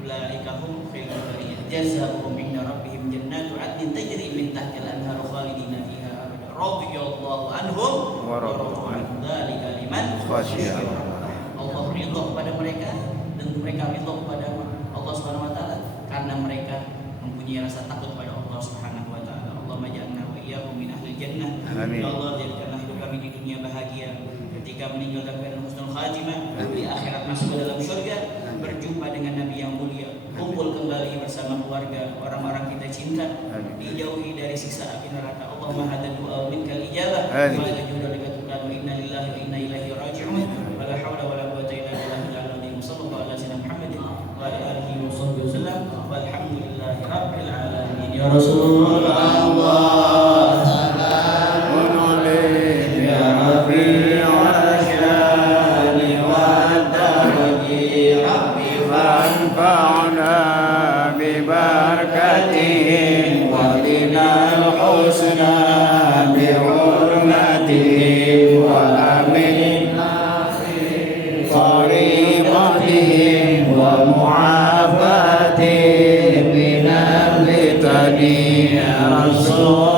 ulaika hum khairul bariyah jazaohum 'inda rabbihim jannatu 'adnin tajri min tahtiha al-anharu khalidina fiha abada radhiyallahu anhum wa radu anhu dzalika liman khasyiya Allah ridha kepada mereka dan mereka ridha kepada Allah Subhanahu wa taala karena mereka mempunyai rasa takut pada Allah Subhanahu wa taala. Allahumma ja'alna wa iyyahum min ahli jannah. Ya Allah, jadikanlah hidup kami di dunia bahagia, ketika meninggal dalam husnul khatimah, di akhirat masuk ke dalam surga, berjumpa dengan Nabi yang mulia, kumpul kembali bersama keluarga, orang-orang kita cinta, dijauhi dari siksa api neraka. Allahumma hadza du'a minkal ijabah wa la judalika tuqad wa inna lillahi wa inna ilaihi raji'un. Wa la haula wa la quwwata illa billahi sallallahu alaihi wasallam Muhammadin wa ala alihi wa sahbihi wasallam walhamdulillahi rabbil alamin. Ya Rasulullah ومعافاتهم من الفتن يا رسول